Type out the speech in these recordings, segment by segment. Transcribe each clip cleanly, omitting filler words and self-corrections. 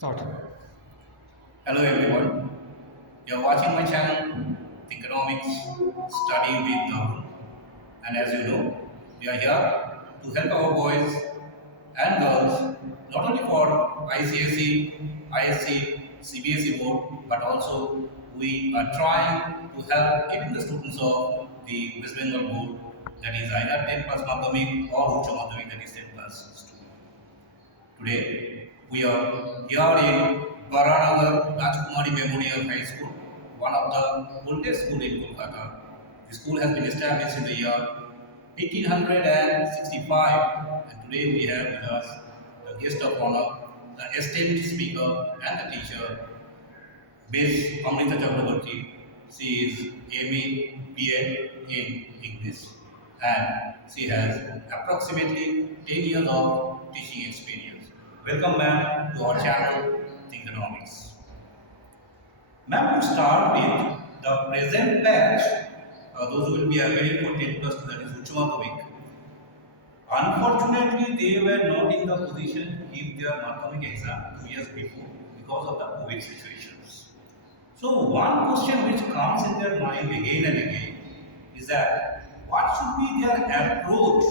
Start. Hello everyone, you are watching my channel THINKONOMICS-Study with Arun, and as you know, we are here to help our boys and girls not only for ICSE, ISC, CBSE board, but also we are trying to help even the students of the West Bengal board, that is either 10 plus Madhyamik or Uच्च Madhyamik, that is 10 plus student. Today, we are here in Baranagar Rajkumari Memorial High School, one of the oldest schools in Kolkata. The school has been established in the year 1865, and today we have with us the guest of honor, the esteemed speaker and the teacher, Miss Amrita Chakraborty. She is MA B.ed in English, and she has approximately 10 years of teaching experience. Welcome, ma'am, to our channel, THINKONOMICS. Ma'am, to start with, the present batch, those who will be appearing for 10 plus 2, that is Uच्च Madhyamik. Unfortunately, they were not in the position to give their Madhyamik exam 2 years before because of the COVID situations. So one question which comes in their mind again and again is that what should be their approach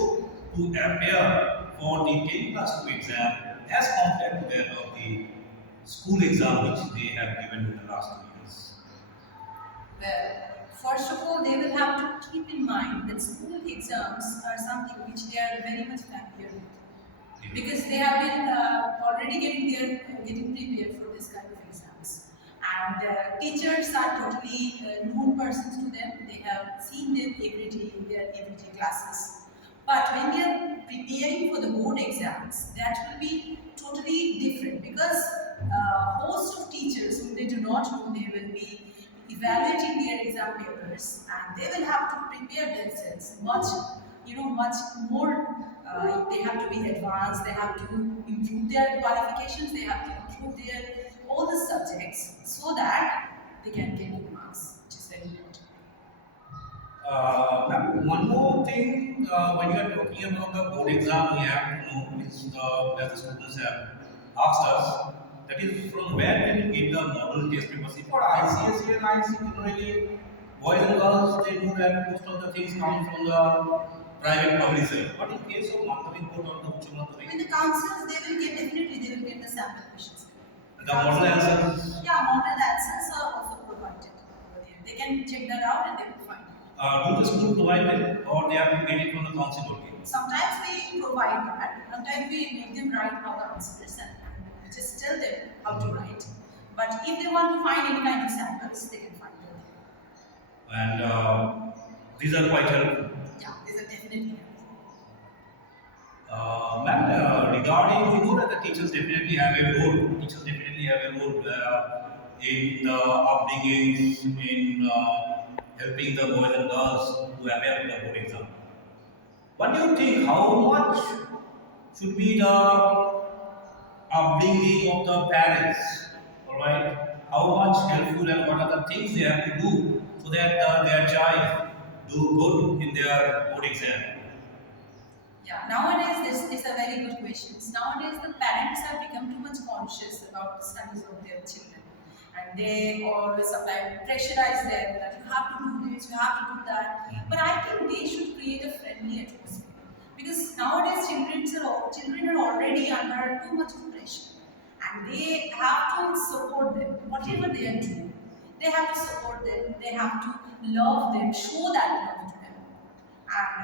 to appear for the 10 plus 2 exam as compared to that of the school exam which they have given in the last 2 years? Well, first of all, they will have to keep in mind that school exams are something which they are very much familiar with, because they have been already getting prepared for this kind of exams, and teachers are totally known persons to them. They have seen them every day in their everyday classes. But when they are preparing for the board exams, that will be totally different, because host of teachers whom they do not know, they will be evaluating their exam papers, and they will have to prepare themselves much more. They have to be advanced, they have to improve their qualifications, they have to improve their all the subjects so that they can get good marks, which is very important. Ma'am, one more thing, when you are talking about the board exam, we have to know, which as the students have asked us, that is from where they will get the model test papers. See, for ICSE and IC, generally, boys and girls, they know that most of the things come from the private publishers. But in case of Madhyamik board or the Uच्च Madhyamik, In the councils, they will get the sample questions. the model answers, Yeah, model answers are also provided over there. They can check that out and they will find it. do the school provide them or they have to get it from the council only? Sometimes we provide that, sometimes we make them write all the answers and just tell them how to write. But if they want to find any kind of samples, they can find them. And these are quite helpful. Yeah, these are definitely helpful. Ma'am, regarding, we know that the teachers definitely have a role. Teachers definitely have a role in the upbringing, in helping the boys and girls to appear for the board exam. What do you think? How much should be the upbringing of the parents? All right. How much helpful and what are the things they have to do so that their child do good in their board exam? Yeah, nowadays this is a very good question. Nowadays the parents have become too much conscious about the studies of their children, and they always apply pressurize them that you have to do this, you have to do that. But I think they should create a friendly atmosphere, because nowadays children are already under too much pressure, and they have to support them whatever they are doing. They have to support them. They have to love them, show that love to them, and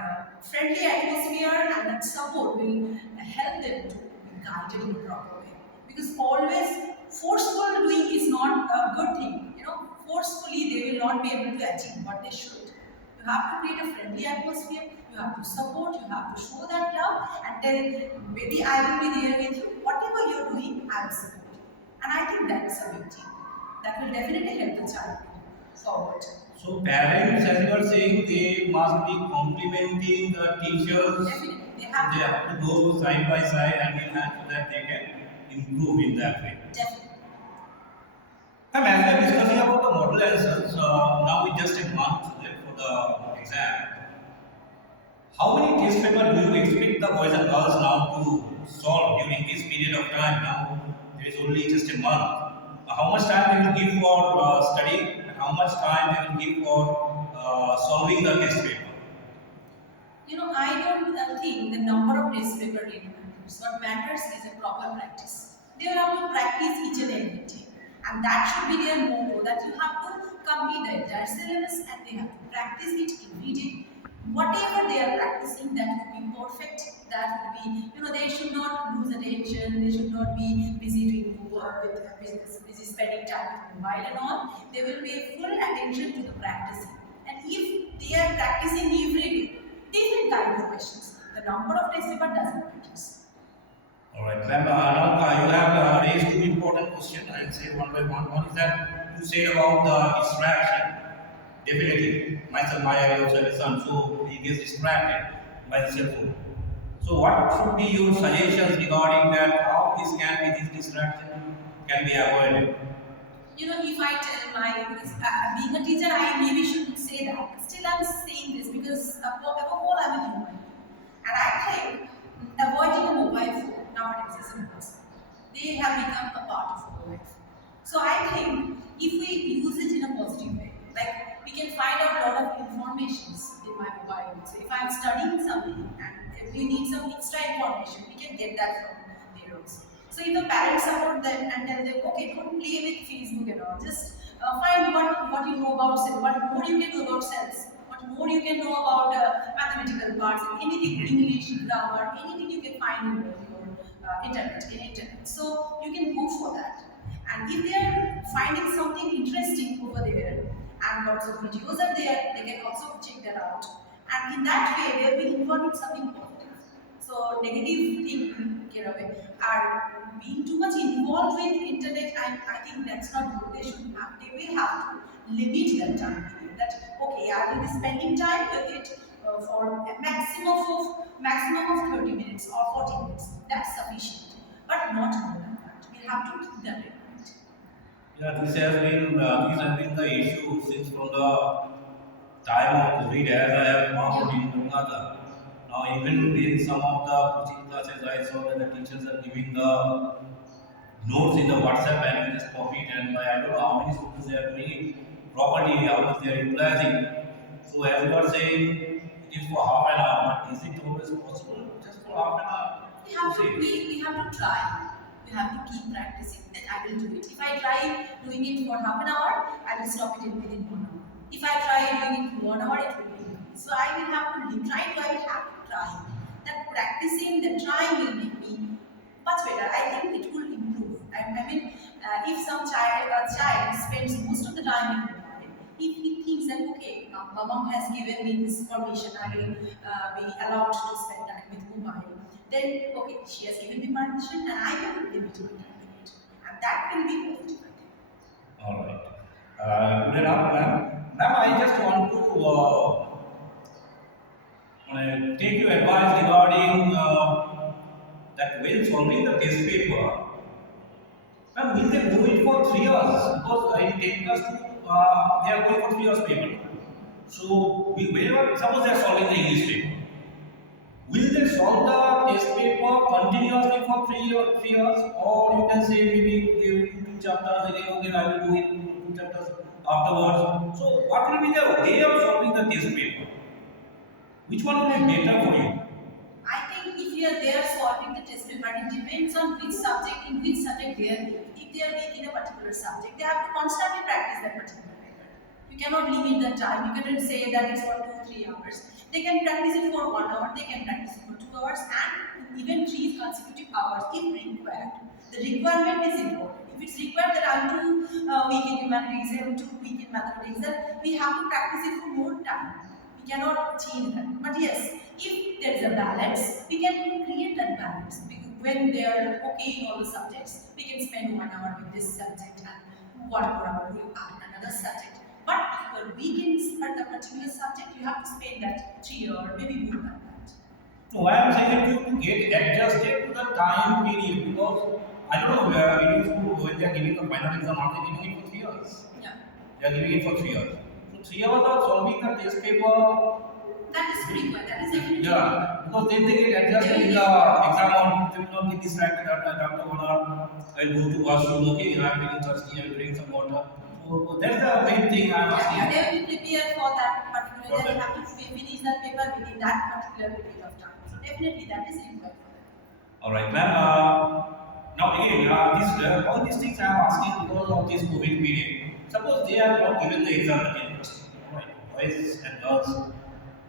friendly atmosphere and that support will help them to be guided in a proper way, because always forceful doing is not a good thing. Forcefully they will not be able to achieve what they should. You have to create a friendly atmosphere, you have to support, you have to show that love, and tell, maybe I will be there with you, whatever you're doing I will support you. And I think that's a big thing that will definitely help the child forward. So parents, as you are saying, they must be complimenting the teachers. Definitely, they They have to. have to go side by side, hand in hand, so that they can improve in that way. Definitely. Ma'am, as we are discussing about the model answers, now we just a month left for the exam. How many test papers do you expect the boys and girls now to solve during this period of time? Now it is only just a month. How much time they will give for study and how much time they will give for solving the test paper? I don't think the number of test paper really matters. What matters is a proper practice. They will have to practice each and every day. And that should be their motto, that you have to complete the entire syllabus and they have to practice it every day. Whatever they are practicing, that would be perfect. That would be, they should not lose attention. They should not be busy doing work with business, busy spending time with mobile and all. They will pay full attention to the practicing. And if they are practicing every day, different kind of questions. The number of test paper doesn't matter. Alright, ma'am, now you have raised two important questions. I'll say one by one. One is that you said about the distraction. Definitely, myself, I also have a son, so he gets distracted by the cell phone. So, what should be your suggestions regarding that? How this distraction can be avoided? If I tell because being a teacher, I maybe shouldn't say that. But still, I'm saying this because above all, I'm a human. And I think avoiding a mobile phone nowadays is impossible. They have become a part of our life. So I think if we use it in a positive way, like we can find out a lot of informations in my mobile. So if I'm studying something and if we need some extra information, we can get that from there also. So if the parents support them and tell them, okay, don't play with Facebook and all, just find what you know about cells, what more you can do about cells, what more you can know about mathematical parts, anything English, grammar, anything you can find in your internet. So you can go for that. And if they are finding something interesting over there and lots of videos are there, they can also check that out. And in that way, they will be involved in something positive. So negative thing get away. And being too much involved with internet, I think that's not good. They will have to limit that time period. That okay, I will be spending time with it for a maximum of 30 minutes or 40 minutes. That's sufficient, but not more than that. We have to keep that in mind. Yeah, these have been the issue since from the time of COVID, as I have found in Kolkata. Now, even in some of the coaching classes, I saw that the teachers are giving the notes in the WhatsApp and you just copy it. And I don't know how many students they are doing it properly, how much they are utilizing. So, as you are saying, it is for half an hour, but is it always possible just for half an hour? We have to try. We have to keep practicing. Then I will do it. If I try doing it for half an hour, I will stop it within 1 hour. If I try doing it for 1 hour, it will be easy. So I will have to I will have to try. That practicing, the trying will make me much better. I think it will improve. If some child spends most of the time in mobile, if he thinks that okay, mom has given me this permission, I will be allowed to spend time with mobile. Then okay, she has given me permission, and I will limit my time in it, and that will be positive. I think. All right. Good enough, ma'am. Ma'am, I just want to take your advice regarding that when solving the test paper, ma'am, will they do it for 3 hours? Because in 10 plus 2, they are going for 3 hours paper. So, whenever, suppose they are solving the English paper, will they solve the test paper continuously for 3 hours? Or you can say maybe they will do 2 chapters again, okay, I will do it 2 chapters afterwards. So, what will be the way of solving the test paper? Which one will be better for you? I think if they are solving the test paper, it depends on which subject, in which subject they are weak. If they are weak in a particular subject, they have to constantly practice that particular paper. You cannot limit the time. You cannot say that it's for 2-3 hours. They can practice it for 1 hour, they can practice it for 2 hours, and even 3 consecutive hours if required. The requirement is important. If it's required that I'm too weak in humanities, I'm too weak in mathematics, then we have to practice it for more time. We cannot change that. But yes, if there is a balance, we can create that balance. When they are okay in all the subjects, we can spend 1 hour with this subject and 1 more hour with another subject. But if you are weak in a particular subject, you have to spend that 3 or maybe more than that. So why I'm saying that you get adjusted to the time period, because I don't know where in school when they are giving the final exam, are they giving it for 3 hours? Yeah. They are giving it for 3 hours. So 3 hours of solving the test paper. That is required. That is definitely required. Yeah, because then they get adjusted in the exam on, they will not get distracted after 1 hour. I'll go to washroom, okay, I'm feeling thirsty, I'll drink some water. So that's the main thing I'm asking. Yeah, they will prepare for that particular. For They will that. have to finish that paper within that particular period of time. So definitely that is required for them. All right, ma'am. Now again, all these things I am asking because of this COVID period. Suppose they are not given the exam again. All right, boys and girls,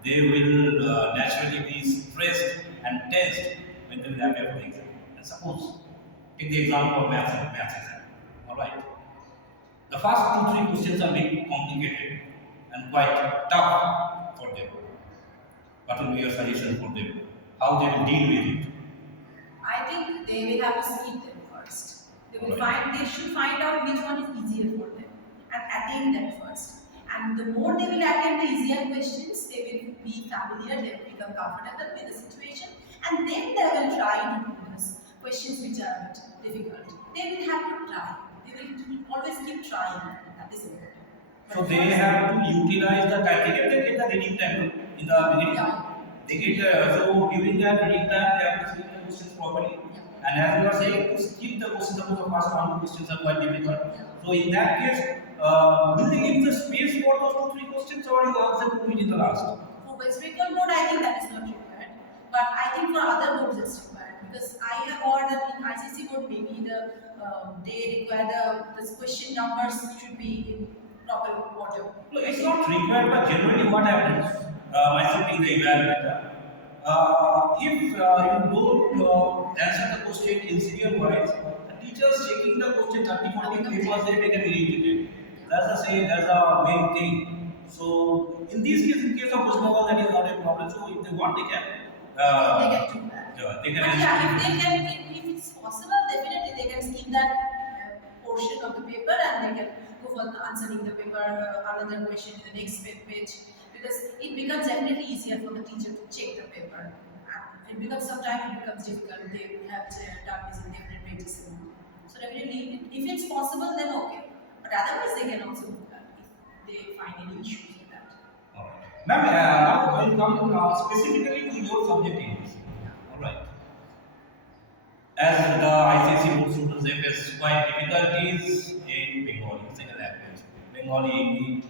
they will naturally be stressed and tensed when they will appear for the exam. And suppose, take the example of maths exam. All right, the first two three questions are very complicated and quite tough for them. What will be your suggestion for them? How they will deal with it? I think they will have to skip them first. They will Right. find. They should find out which one is easier for them and attain that first. And the more they will attempt the easier questions, they will be familiar. They will become comfortable with the situation, and then they will try to do those questions which are a bit difficult. They will have to try. They will always keep trying. That is important. So But they first, have to utilize the time. They get the reading time in the beginning. yeah, They get so during that reading time they have to skip the questions properly. yeah, And as you are saying, to skip the questions, suppose the first one questions are quite difficult. yeah. So in that case, will they give the space for those two three questions, or you ask them to read in the last? For West Bengal board, I think that is not required. But I think for other boards it's required because I have heard that in ICC board maybe they require the question numbers should be in proper order. No, it's not required, but generally what happens, myself being the evaluator, if you don't answer the question in serial wise, the teachers checking the question 30 40 papers, they can be irritated. That's the same, that's the main thing. So in this case, in case of West Bengal, that is not a problem. So if they want, they can. They can do that. Yeah, they can But answer. yeah, if they can, if it's possible, definitely they can skip that portion of the paper and they can go for answering the paper, another question in the next page, because it becomes definitely easier for the teacher to check the paper. It becomes sometimes it becomes difficult. They have done this in different pages. So definitely, if it's possible, then okay. But otherwise, they can also do that if they find any issues with that. Alright. Ma'am, now I will come specifically to your subject areas. Alright. As the ICSE board students, they face quite difficulties in Bengali, second language. Bengali, Hindi,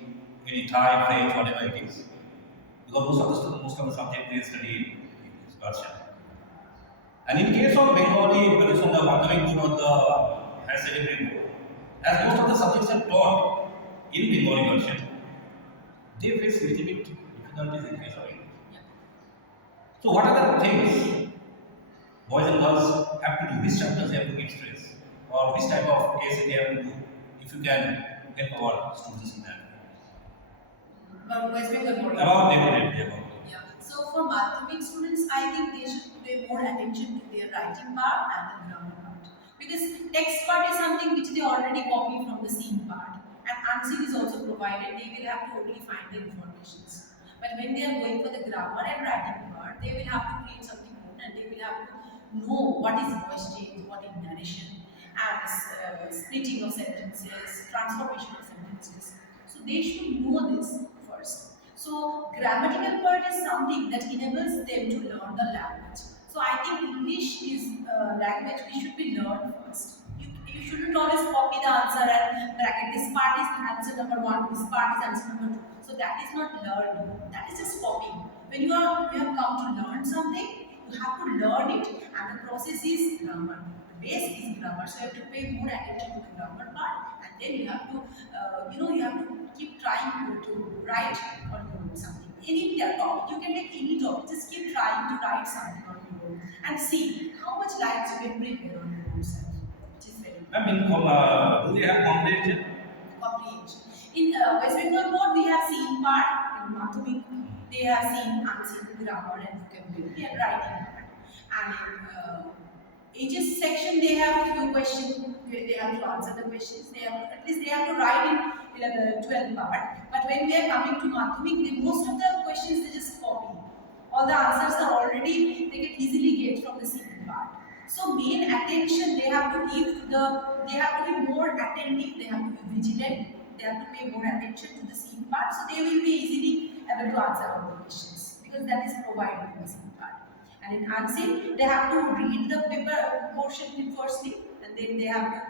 any Thai, French, whatever it is. Because most of the subjects they study in this version. And in case of Bengali, whether it's on the Madhyamik board or the higher secondary board, as most of the subjects are taught in Bengali version, they face little bit difficulties in case of English. So what are the things boys and girls have to do? Which chapters they have to get stress? Or which type of case they have to do? If you can help our students in that. But West Bengal board. About definitely about. Yeah. So for Madhyamik students, I think they should pay more attention to their writing part and the grammar part. Because text part is something which they already copy from the scene part. And answer is also provided. They will have to only find the informations. But when they are going for the grammar and writing part, they will have to create something own and they will have to know what is voice change, what is narration, and splitting of sentences, transformation of sentences. So they should know this first. So grammatical part is something that enables them to learn the language. So I think English is a language which should be learned first. You shouldn't always copy the answer and bracket this part is answer number one, this part is answer number two. So that is not learning. That is just copying. When you have come to learn something, you have to learn it, and the process is grammar. The base is grammar. So you have to pay more attention to the grammar part, and then you have to, you have to keep trying to write on your own something. Any topic, you can take any topic. Just keep trying to write something on your own, and see how much lines you can prepare on your own self, which is very I mean, do they have comprehension? comprehension. In West Bengal board, we have seen part in Madhyamik. They have seen unseen grammar and vocabulary and writing part. And in HS section, they have few questions. They have to answer the questions. They have at least they have to write in 12 part. But when we are coming to Madhyamik, most of the questions they just copy. All the answers are already they can easily get from the second part. So main attention they have to give to they have to be more attentive, they have to be vigilant, they have to pay more attention to the scene part, so they will be easily able to answer all the questions. because that is provided in the same part. And in unseen, they have to read the paper portion firstly, and then they have to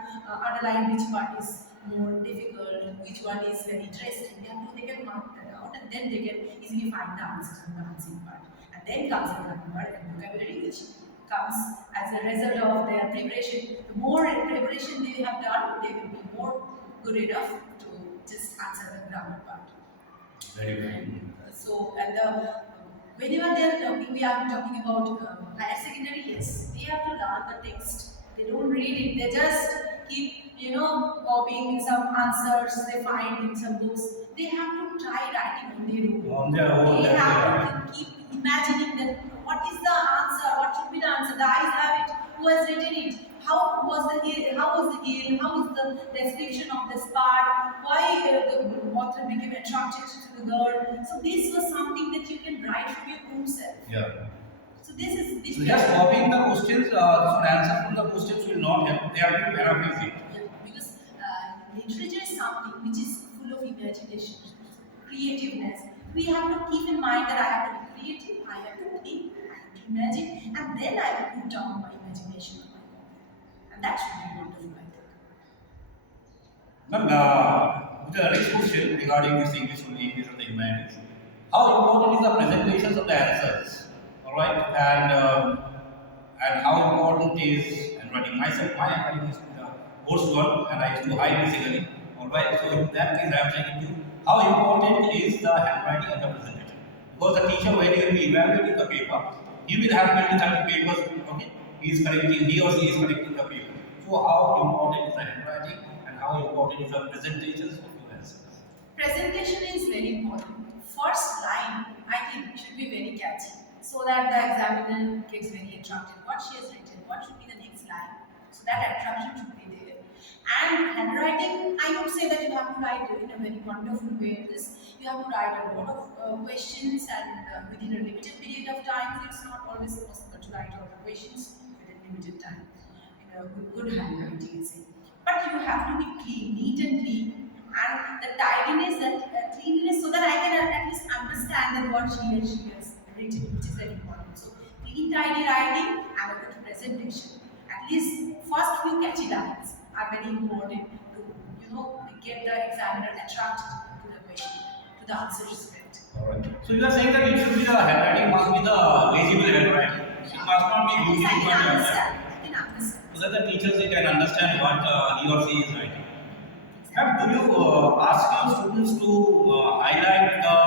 underline which part is more difficult, which one is very interesting. They can mark that out, and then they can easily find the answers in the unseen part. And then comes the grammar and vocabulary, which comes as a result of their preparation. The more preparation they have done, they will be more good enough to just answer the grammar part. Very good. So, and whenever they are talking, we are talking about higher secondary. Yes, they have to learn the text. They don't read it. They just keep, copying some answers they find in some books. They have to try writing on their own. On their own, They that's have right. to keep imagining that what is the answer, what should be the answer. The eyes have it. Who has written it? How was the hill? How was the hill? How is the description of this part? Why the author became attracted to the girl? So this was something that you can write from your own self. Yeah. So this is this. So just copying the questions, the answer from the questions will not help. They have to paraphrase it. Yeah, because literature is something which is full of imagination, creativeness. We have to keep in mind that I have to be creative, I have to think, I have to imagine, and then I will put down my imagination on my copy. And that should be wonderful, I think. Ma'am, the next question regarding this English only English and the humanities. How important is the presentations of the answers? All right, and how important is handwriting? Myself, my handwriting is worst one, and I used to hide basically. All right, so in that case, I am saying to you, how important is the handwriting and the presentation? Because the teacher, when he will be evaluating the paper, he will have 20, 30 papers. Okay, he or she is correcting the paper. So, how important is the handwriting, and how important is the presentations of your answers? Presentation is very important. First line, I think, should be very catchy so that the examiner gets very attracted. What she has written, what should be the next line? So that attraction should be there. And handwriting, I would say that you have to write in a very wonderful way. This you have to write a lot of questions, and within a limited period of time. It's not always possible to write all the questions within limited time. In a good handwriting, say. But you have to be clean, neat and clean, and the tidiness, that cleanliness, so that I can at least understand that what she or she has written, which is very important. So clean, tidy writing and a good presentation. At least first few catchy lines are very important to get the examiner attracted to the question, to the answer script. Alright. So you are saying that it should be the handwriting must be the legible handwriting. It must not be At least I beautiful can handwriting. understand. I can understand. So that the teachers they can understand what he or she is writing. Ma'am, do you ask your students to highlight the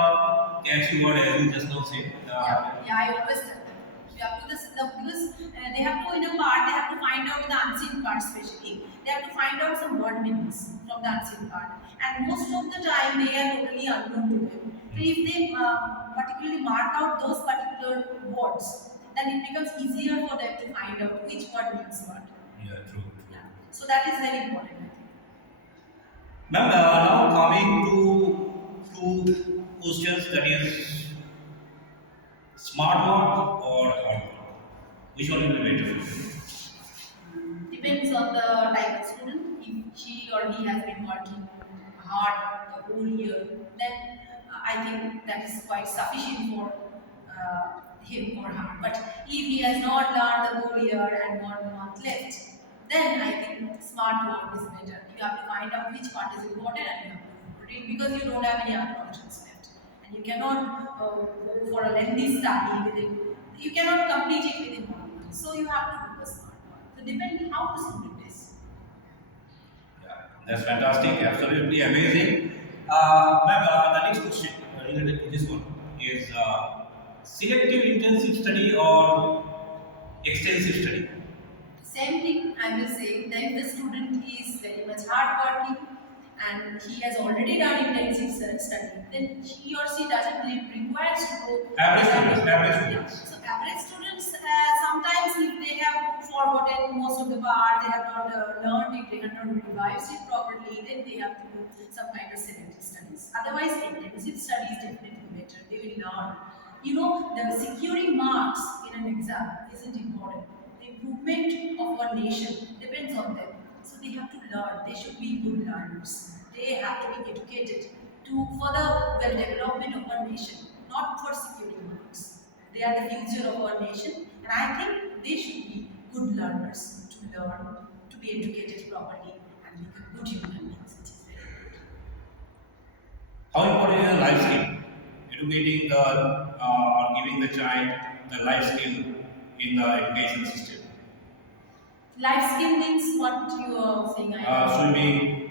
catchy word as you just now said? Yeah, I always tell them. You have to because they have to in a part they have to find out the unseen part especially. They have to find out some word meanings from the unseen part, and most of the time they are totally unknown to them. So if they particularly mark out those particular words, then it becomes easier for them to find out which word means what. Yeah, true. Yeah. So that is very important, I think. Ma'am, now coming to two questions, that is smart work or hard work. Which one will be better for you? Depends on the type of student. If she or he has been working hard the whole year, then I think that is quite sufficient for him or her. But if he has not learned the whole year and 1 month left, then I think smart work is better. You have to find out which part is important and you have to put it because you don't have any other options left. And you cannot go for a lengthy study within, you cannot complete it within 1 month. So you have to do the smart work. So depending how the student is. Yeah, that's fantastic, absolutely amazing. Ma'am, the next question related to this one is selective intensive study or extensive study? Same thing I will say that if the student is very much hardworking and he has already done intensive study, then he or she doesn't require to go. Average students. So average students sometimes if they have forgotten most of the part, they have not learned it, they have not revised it properly, then they have to do some kind of selective studies. Otherwise, intensive study is definitely better. They will learn. The securing marks in an exam isn't important. The improvement of our nation depends on them. So they have to learn. They should be good learners. They have to be educated to further the development of our nation. not for securing marks. They are the future of our nation, and I think they should be good learners to learn, to be educated properly, and become good human beings, which is very important. How important is a life skill? Educating the or giving the child the life skill in the education system. Life skill means what you are saying. Swimming,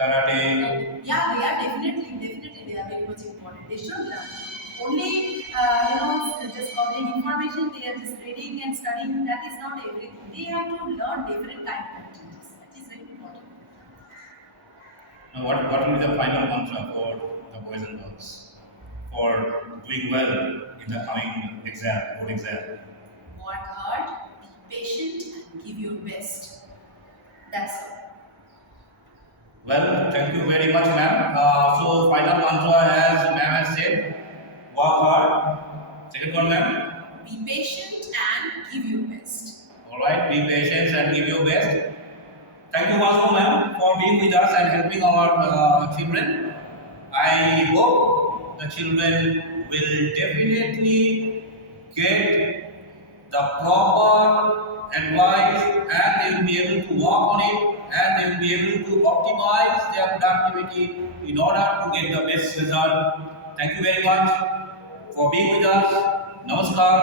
karate. Yeah, they are definitely they are very much important. They should learn. Only just gathering information, they are just reading and studying. That is not everything. They have to learn different type of activities. That is very important. Now, what will be the final mantra for the boys and girls for doing well in the coming exam, board exam? Work hard, be patient, and give your best. That's all. Well, thank you very much, ma'am. So, final mantra, as ma'am has said, work hard. Second one, ma'am. Be patient and give your best. All right, be patient and give your best. Thank you once more, ma'am, for being with us and helping our children. I hope the children will definitely get the proper advice and they will be able to work on it and they will be able to optimize their productivity in order to get the best result. Thank you very much for being with us. Namaskar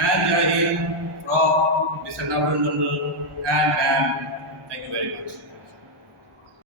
and Jai Hind from Mr. Navran Mandal and ma'am. Thank you very much.